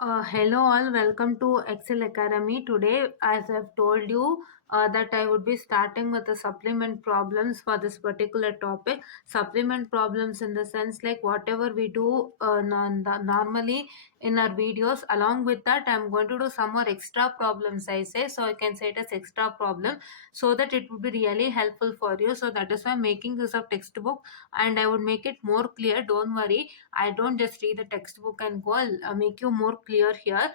Hello all, welcome to Excel Academy. Today, as I've told you, that I would be starting with the supplement problems for this particular topic. Supplement problems in the sense like whatever we do normally in our videos. Along with that, I'm going to do some more extra problems. I say so I can say it as extra problem so that it would be really helpful for you. So that is why I'm making use of textbook and I would make it more clear. Don't worry, I don't just read the textbook and go. I'll make you more clear here.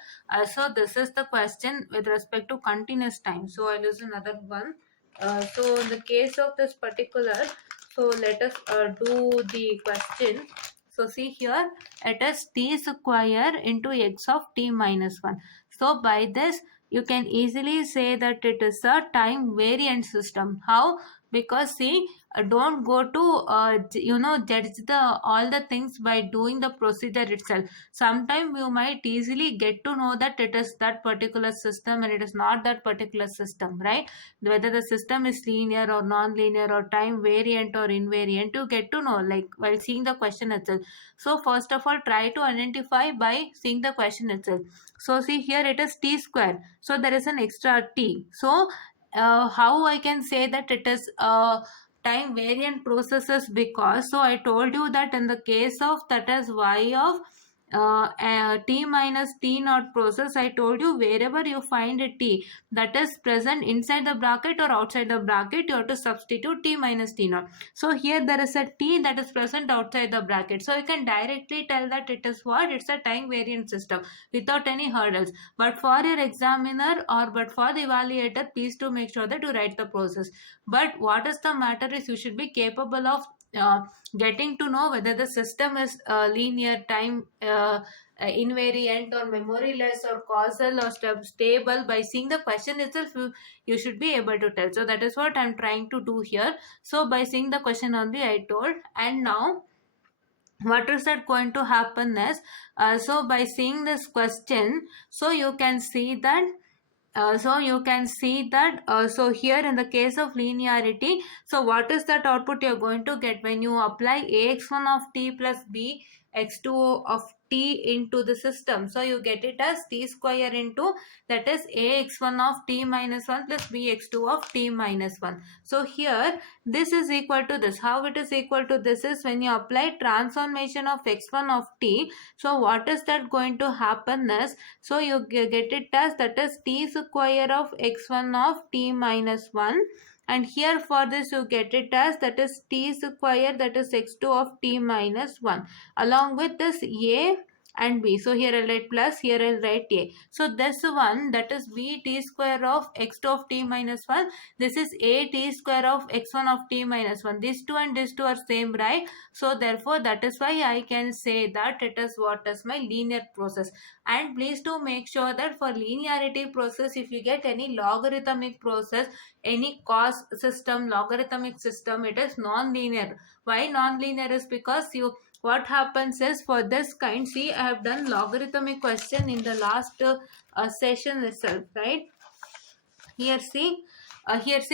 So this is the question with respect to continuous time. So I'll use another one. So in the case of this particular, so let us do the question. So see here, it is t square into x of t minus 1. So by this, you can easily say that it is a time variant system. How? Because see, don't go to judge the all the things by doing the procedure itself. Sometimes you might easily get to know that it is that particular system and it is not that particular system, right? Whether the system is linear or non-linear or time variant or invariant, you get to know like while seeing the question itself. So first of all, try to identify by seeing the question itself. So see here, it is t square, so there is an extra t. So how I can say that it is time variant processes, because so I told you that in the case of that is y of t minus t naught process, I told you wherever you find a t that is present inside the bracket or outside the bracket, you have to substitute t minus t naught. So here there is a t that is present outside the bracket, so you can directly tell that it is what, it's a time variant system without any hurdles. But for your examiner or but for the evaluator, please to make sure that you write the process. But what is the matter is you should be capable of getting to know whether the system is linear, time invariant or memoryless or causal or stable. By seeing the question itself, you should be able to tell. So that is what I'm trying to do here. So by seeing the question only I told. And now what is that going to happen is, so by seeing this question, so you can see that so here in the case of linearity, so what is that output you're going to get when you apply ax1 of t plus b x2 of t into the system? So you get it as t square into, that is ax1 of t minus 1 plus bx2 of t minus 1. So here this is equal to this. How it is equal to this is when you apply transformation of x1 of t. So what is that going to happen is, so you get it as that is t square of x1 of t minus 1, and here for this you get it as that is t square, that is x2 of t minus 1, along with this a and b. So here I'll write plus, here I'll write a. So this one, that is b t square of x2 of t minus 1, this is a t square of x1 of t minus 1. These two and these two are same, right? So therefore that is why I can say that it is what is my linear process. And please do make sure that for linearity process, if you get any logarithmic process, any cos system, logarithmic system, it is non-linear. Why non-linear is because you, what happens is for this kind, see I have done logarithmic question in the last session itself, right? Here see,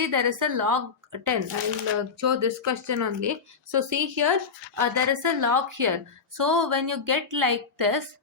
there is a log 10. I'll show this question only. So see here, there is a log here. So when you get like this,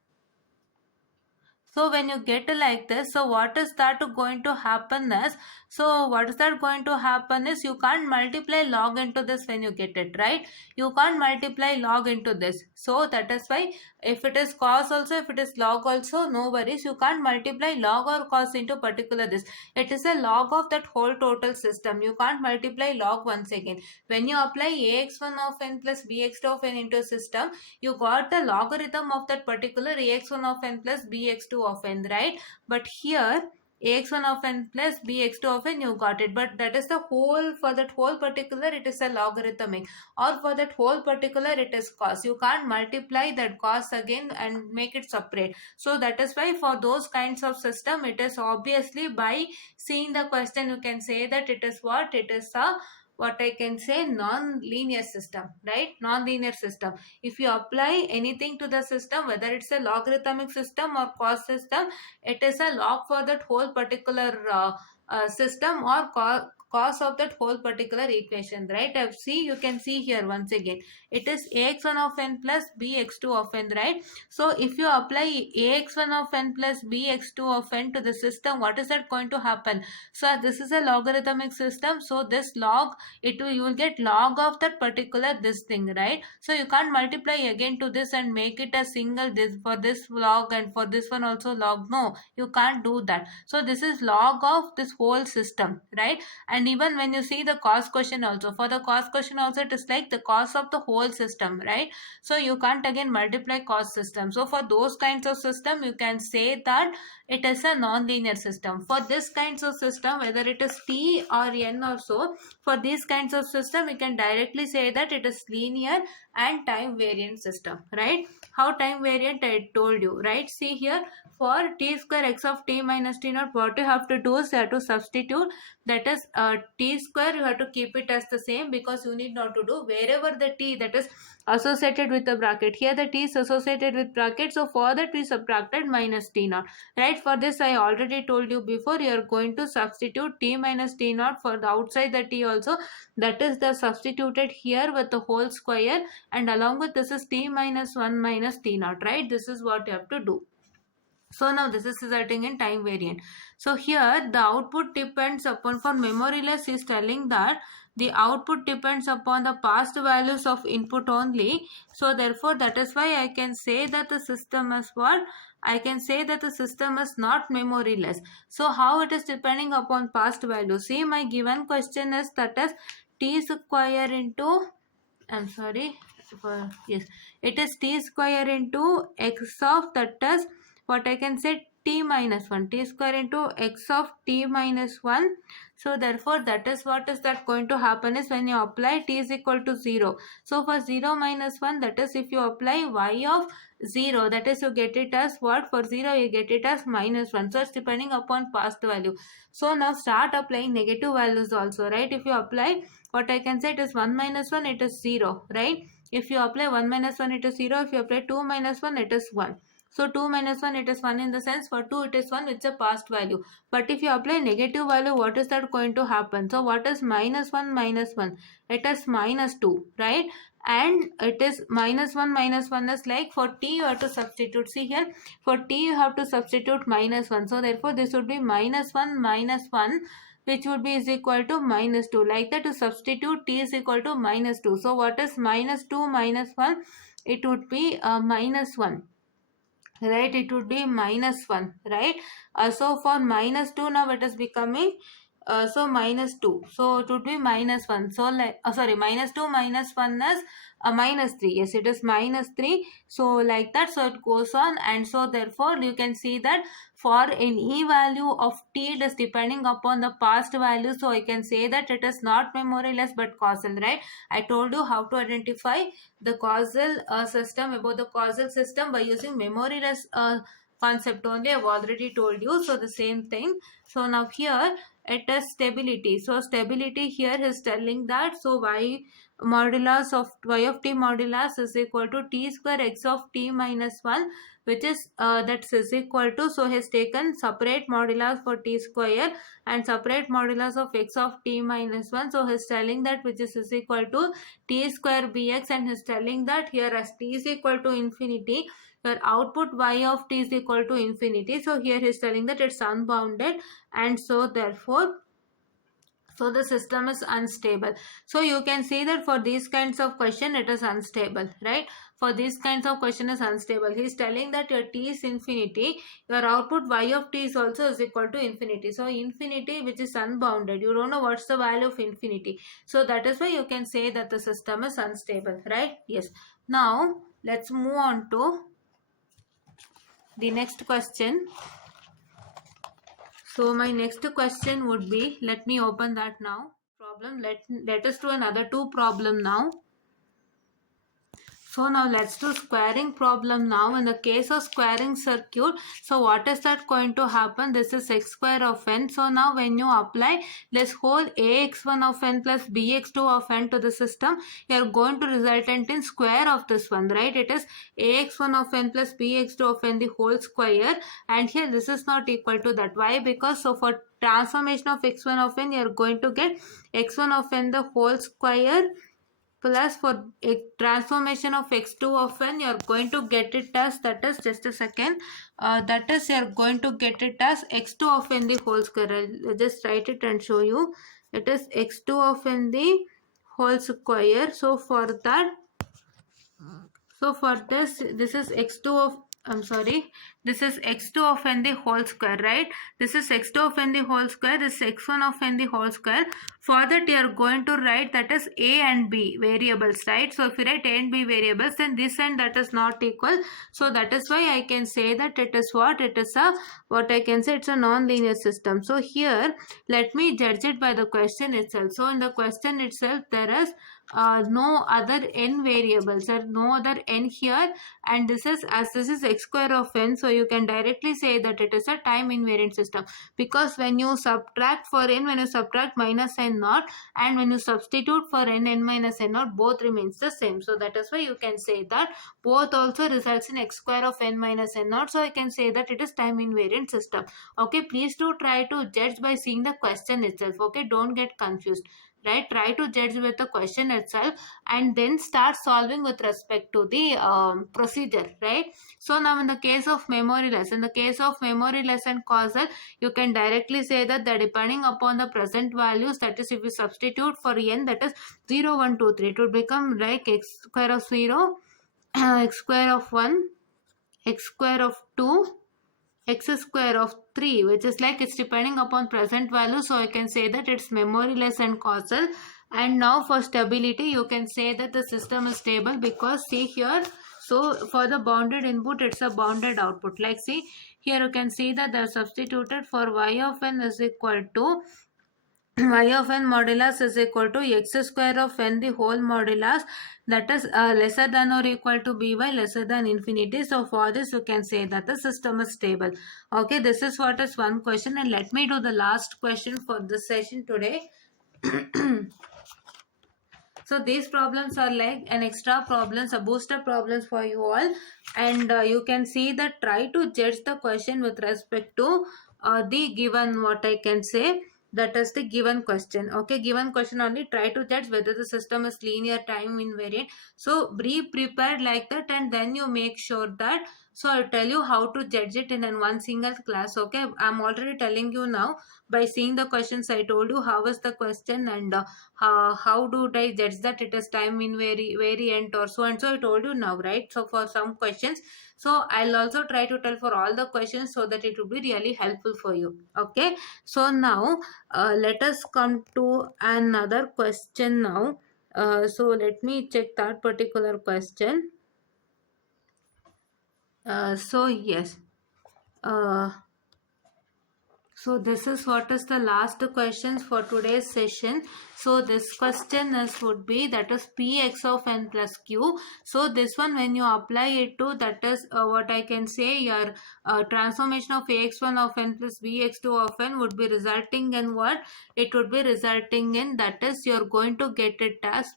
so when you get like this, so what is that going to happen is, so what is that going to happen is you can't multiply log into this when you get it, right? You can't multiply log into this. So that is why if it is cos also, if it is log also, no worries. You can't multiply log or cos into particular this. It is a log of that whole total system. You can't multiply log once again. When you apply ax1 of n plus bx2 of n into system, you got the logarithm of that particular ax1 of n plus bx2 of n, right? But here ax1 of n plus bx2 of n, you got it, but that is the whole, for that whole particular it is a logarithmic, or for that whole particular it is cos. You can't multiply that cos again and make it separate. So that is why for those kinds of system, it is obviously by seeing the question you can say that it is what, it is a, what I can say, non-linear system, right? Non-linear system. If you apply anything to the system, whether it's a logarithmic system or cos system, it is a log for that whole particular system, or cos of that whole particular equation, right? See, you can see here once again, it is ax1 of n plus bx2 of n, right? So if you apply ax1 of n plus bx2 of n to the system, what is that going to happen? So this is a logarithmic system, so this log, you will get log of that particular this thing, right? So you can't multiply again to this and make it a single this for this log and for this one also log. No, you can't do that. So this is log of this whole system, right? And even when you see the cos question also, for the cos question also, it is like the cos of the whole system, right? So you can't again multiply cos system. So for those kinds of system, you can say that it is a non-linear system. For this kinds of system, whether it is t or n or so, for these kinds of system, we can directly say that it is linear and time variant system, right? How time variant I told you, right? See here, for t square x of t minus t naught, what you have to do is you have to substitute, that is t square, you have to keep it as the same, because you need not to do wherever the t that is associated with the bracket. Here the t is associated with bracket, so for that we subtracted minus t naught, right? For this I already told you before, you are going to substitute t minus t naught for the outside the t also, that is the substituted here with the whole square, and along with this is t minus 1 minus t naught, right? This is what you have to do. So now this is resulting in time variant. So here the output depends upon, for memoryless is telling that the output depends upon the past values of input only. So therefore that is why I can say that the system is what? I can say that the system is not memoryless. So how it is depending upon past values? See, my given question is that is t square into, I'm sorry, yes, it is t square into x of, that is what I can say, t minus 1, t square into x of t minus 1. So therefore that is what is that going to happen is when you apply t is equal to 0. So for 0 minus 1, that is if you apply y of 0, that is you get it as what? For 0 you get it as minus 1. So it's depending upon past value. So now start applying negative values also, right? If you apply, what I can say, it is 1 minus 1, it is 0, right? If you apply 1 minus 1, it is 0. If you apply 2 minus 1, it is 1. So 2 minus 1, it is 1 in the sense, for 2 it is 1, it's a past value. But if you apply negative value, what is that going to happen? So what is minus 1 minus 1? It is minus 2, right? And it is minus 1 is like, for t you have to substitute. See here, for t you have to substitute minus 1. So therefore this would be minus 1 minus 1, which would be is equal to minus 2. Like that, to substitute t is equal to minus 2. So what is minus 2 minus 1? It would be minus 1. Right, it would be minus 1, right? So for minus 2, now it is becoming so minus 2, so it would be minus 1. So like sorry, minus 2 minus 1 is minus 3. Yes, it is minus 3. So like that, so it goes on, and so therefore you can see that for any value of t, it is depending upon the past value. So I can say that it is not memoryless but causal, right? I told you how to identify the causal system, about the causal system, by using memoryless concept only. I've already told you. So the same thing. So now here it is stability. So stability here is telling that, so y modulus of y of t modulus is equal to t square x of t minus 1, which is that is equal to, so he has taken separate modulus for t square and separate modulus of x of t minus 1. So he is telling that which is equal to t square bx, and he is telling that here as t is equal to infinity, your output y of t is equal to infinity. So here he is telling that it's unbounded, and so therefore, so the system is unstable. So you can see that for these kinds of question it is unstable, right? For these kinds of question is unstable. He is telling that your t is infinity, your output y of t is also is equal to infinity. So infinity, which is unbounded, you don't know what's the value of infinity. So that is why you can say that the system is unstable, right? Yes. Now let's move on to the next question. So my next question would be, let me open that now. Problem. Let us do another two problem now. So now let's do squaring problem now. In the case of squaring circuit, so what is that going to happen? This is x square of n. So now when you apply this whole ax1 of n plus bx2 of n to the system, you are going to resultant in square of this one, right? It is ax1 of n plus bx2 of n the whole square, and here this is not equal to that. Why? Because so for transformation of x1 of n, you are going to get x1 of n the whole square plus for a transformation of x2 of n, you are going to get it as, that is, just a second, that is, you are going to get it as x2 of n the whole square. I'll just write it and show you. It is x2 of n the whole square. So for that, so for this is x2 of, I'm sorry, this is x2 of n the whole square, right? This is x2 of n the whole square, this is x1 of n the whole square. For that, you are going to write that is a and b variables, right? So if you write a and b variables, then this and that is not equal. So that is why I can say that it is what? It is a, what I can say, it's a non-linear system. So here, let me judge it by the question itself. So in the question itself, there is no other n variables, or no other n here, and this is, as this is x square of n, so you can directly say that it is a time invariant system, because when you subtract for n, when you subtract minus n naught, and when you substitute for n minus n naught, both remains the same. So that is why you can say that both also results in x square of n minus n naught. So I can say that it is time invariant system. Okay, please do try to judge by seeing the question itself. Okay, don't get confused, right? Try to judge with the question itself and then start solving with respect to the procedure, right? So now in the case of memoryless, and causal, you can directly say that depending upon the present values, that is, if you substitute for n, that is 0 1 2 3, it would become like x square of 0, x square of 1, x square of 2, x square of 3, which is like, it's depending upon present value. So I can say that it's memoryless and causal. And now for stability, you can say that the system is stable, because see here, so for the bounded input, it's a bounded output. Like see here, you can see that they're substituted for y of n is equal to y of n modulus is equal to x square of n the whole modulus, that is lesser than or equal to by lesser than infinity. So for this, you can say that the system is stable. Okay, this is what is one question, and let me do the last question for this session today. So these problems are like an extra problems, a booster problems for you all, and you can see that try to judge the question with respect to the given, what I can say, that is the given question. Okay, given question only, try to judge whether the system is linear, time invariant. So be prepared like that, and then you make sure that, so I'll tell you how to judge it in one single class. Okay, I'm already telling you now by seeing the questions. I told you how is the question, and how do I judge that it is time invariant or so and so. I told you now, right? So for some questions, so I'll also try to tell for all the questions, so that it will be really helpful for you. Okay, so now let us come to another question now. So let me check that particular question. So yes, so this is what is the last questions for today's session. So this question is would be, that is px of n plus q. So this one, when you apply it to, that is what I can say, your transformation of ax1 of n plus bx2 of n would be resulting in what? It would be resulting in, that is, you're going to get it as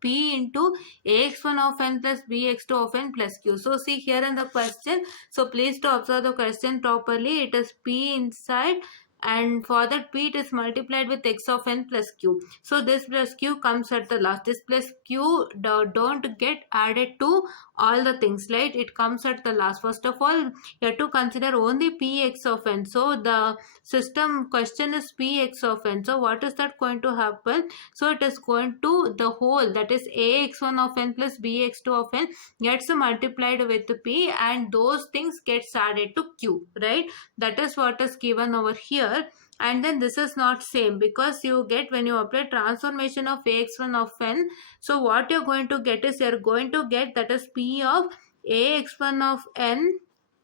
p into ax1 of n plus bx2 of n plus q. So see here in the question, so please to observe the question properly. It is p inside, and for that p, it is multiplied with x of n plus q. So this plus q comes at the last. This plus q don't get added to all the things, right? It comes at the last. First of all, you have to consider only px of n. So the system question is px of n. So what is that going to happen? So it is going to, the whole, that is ax1 of n plus bx2 of n gets multiplied with p, and those things gets added to q, right? That is what is given over here. And then this is not same, because you get, when you apply transformation of ax1 of n, so what you're going to get is, you're going to get, that is p of ax1 of n,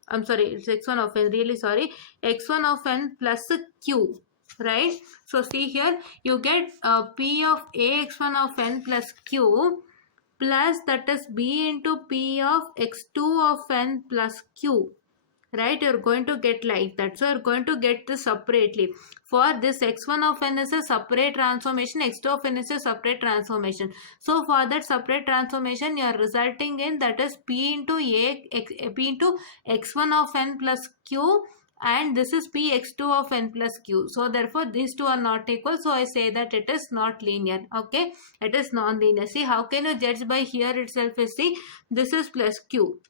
I'm sorry, it's x1 of n, really sorry, x1 of n plus q, right? So see here, you get p of ax1 of n plus q plus that is b into p of x2 of n plus q, right? You're going to get like that. So you're going to get this separately. For this x1 of n is a separate transformation, x2 of n is a separate transformation. So for that separate transformation, you are resulting in that is p into p into x1 of n plus q, and this is p x2 of n plus q. So therefore these two are not equal, so I say that it is not linear. Okay, it is non-linear. See, how can you judge by here itself? Is, see, this is plus q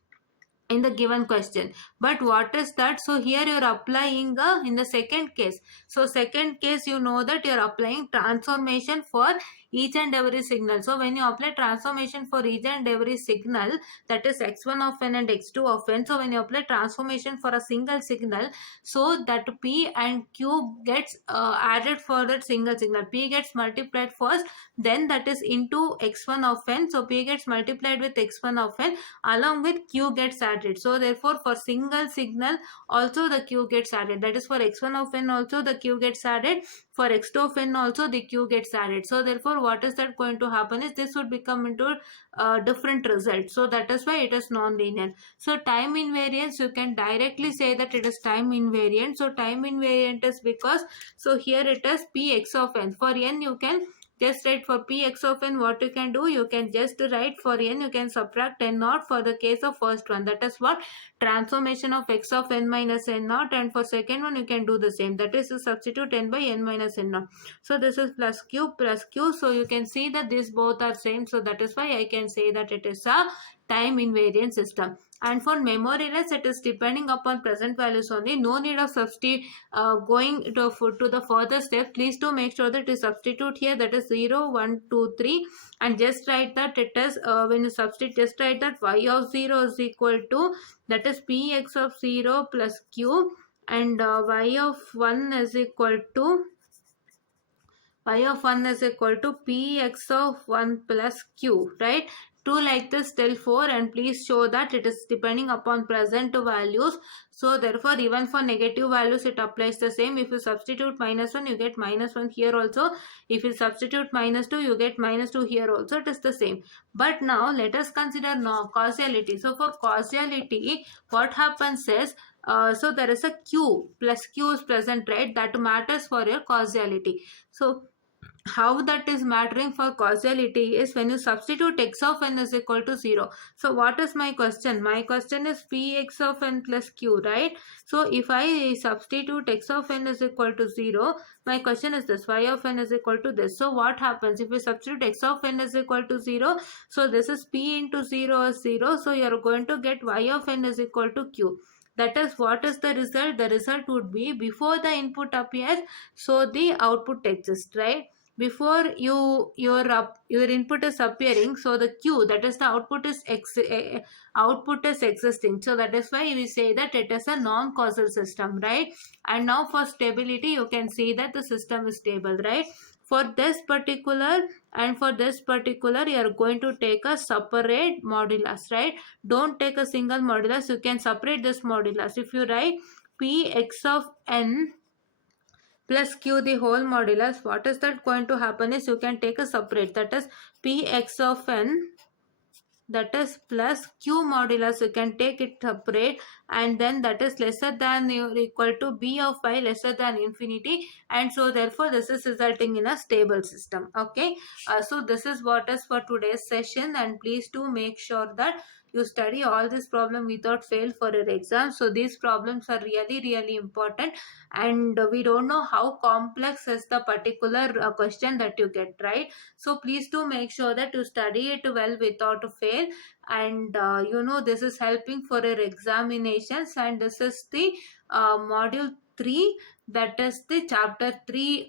in the given question, but what is that? So here you are applying in the second case. So second case, you know that you are applying transformation for each and every signal. So when you apply transformation for each and every signal, that is x1 of n and x2 of n, so when you apply transformation for a single signal, so that p and q gets added for that single signal. P gets multiplied first, then that is into x1 of n, so p gets multiplied with x1 of n along with q gets added. So therefore for single signal also the q gets added, that is for x1 of n also the q gets added, for x2 of n also the q gets added. So therefore what is that going to happen is this would become into different results. So that is why it is non-linear. So time invariance, you can directly say that it is time invariant. So time invariant is because, so here it is px of n. For n you can just write, for px of n, what you can do, you can just write for n, you can subtract n naught for the case of first one, that is what, transformation of x of n minus n naught, and for second one you can do the same, that is to substitute n by n minus n naught. So this is plus q, so you can see that these both are same, so that is why I can say that it is a time invariant system. And for memoryless, it is depending upon present values only. No need of substitute going to the further step. Please do make sure that you substitute here, that is 0, 1, 2, 3, and just write that it is when you substitute, just write that y of 0 is equal to, that is px of 0 plus q, and y of 1 is equal to px of 1 plus q, right? 2 like this till 4, and please show that it is depending upon present values. So therefore even for negative values it applies the same. If you substitute minus 1, you get minus 1 here also. If you substitute minus 2, you get minus 2 here also. It is the same. But now let us consider causality. So for causality, what happens is, so there is a q, plus q is present, right? That matters for your causality. So how that is mattering for causality is when you substitute x of n is equal to 0. So what is my question? My question is px of n plus q, right? So if I substitute x of n is equal to 0, my question is this, y of n is equal to this. So what happens if we substitute x of n is equal to 0? So this is p into 0 is 0. So you are going to get y of n is equal to q. That is, what is the result? The result would be, before the input appears, so the output exists, right? Before your input is appearing, so the q, that is the output is existing. So that is why we say that it is a non-causal system, right? And now for stability, you can see that the system is stable, right? For this particular and for this particular, you are going to take a separate modulus, right? Don't take a single modulus. You can separate this modulus. If you write px of n plus q the whole modulus, what is that going to happen is, you can take a separate, that is px of n, that is plus q modulus, you can take it separate, and then that is lesser than or equal to b of y lesser than infinity, and so therefore this is resulting in a stable system. Okay, so this is what is for today's session, and please do make sure that you study all this problem without fail for your exam. So these problems are really important, and we don't know how complex is the particular question that you get, right? So please do make sure that you study it well without fail, and this is helping for your examinations. And this is the module 3, that is the chapter 3,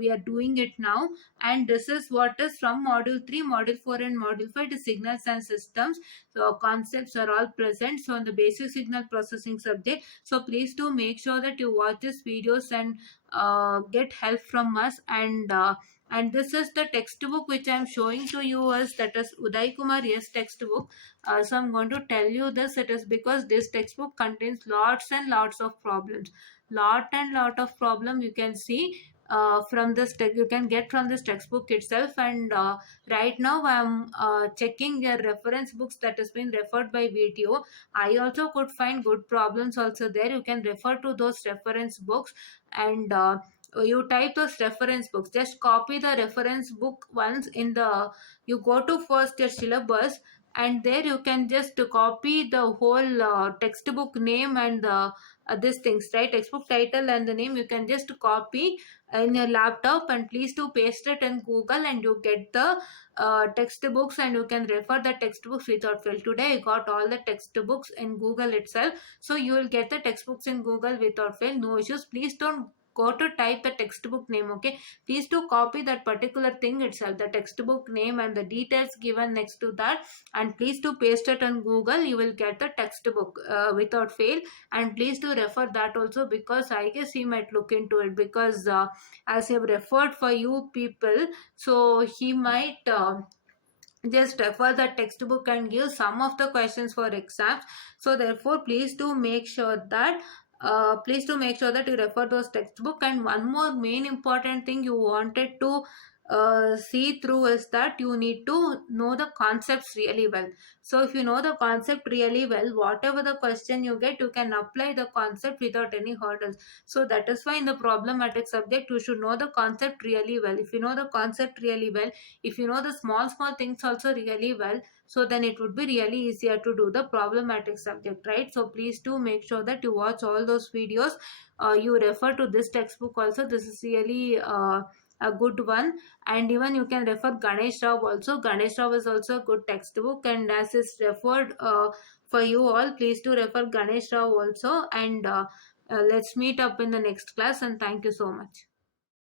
we are doing it now, and this is what is from module 3, module 4 and module 5, the signals and systems. So concepts are all present, so on the basic signal processing subject. So please do make sure that you watch these videos and get help from us. And this is the textbook which I am showing to you, as that is Uday Kumar S textbook. So I'm going to tell you this. It is because this textbook contains lots and lots of problems. Lot of problem you can see. from this you can get from this textbook itself. And right now I'm checking their reference books that has been referred by video. I also could find good problems also there. You can refer to those reference books, and you type those reference books, just copy the reference book once in the, you go to first your syllabus, and there you can just copy the whole textbook name and the these things, right? Textbook title and the name you can just copy in your laptop, and please do paste it in Google, and you get the textbooks, and you can refer the textbooks without fail. Today I got all the textbooks in Google itself, so you will get the textbooks in Google without fail, no issues. Please don't go to type the textbook name, okay? Please do copy that particular thing itself, the textbook name and the details given next to that, and please do paste it on Google. You will get the textbook without fail. And please do refer that also, because I guess he might look into it, because as I have referred for you people, so he might just refer the textbook and give some of the questions for exams. So therefore please do make sure that you refer those textbook. And one more main important thing you wanted to see through is that you need to know the concepts really well. So if you know the concept really well, whatever the question you get, you can apply the concept without any hurdles. So that is why in the problematic subject you should know the concept really well. If you know the concept really well, if you know the small things also really well, so then it would be really easier to do the problematic subject, right? So please do make sure that you watch all those videos. You refer to this textbook also. This is really a good one. And even you can refer Ganesh Rao also. Ganesh Rao is also a good textbook, and as is referred for you all, please do refer Ganesh Rao also. And let's meet up in the next class, and thank you so much.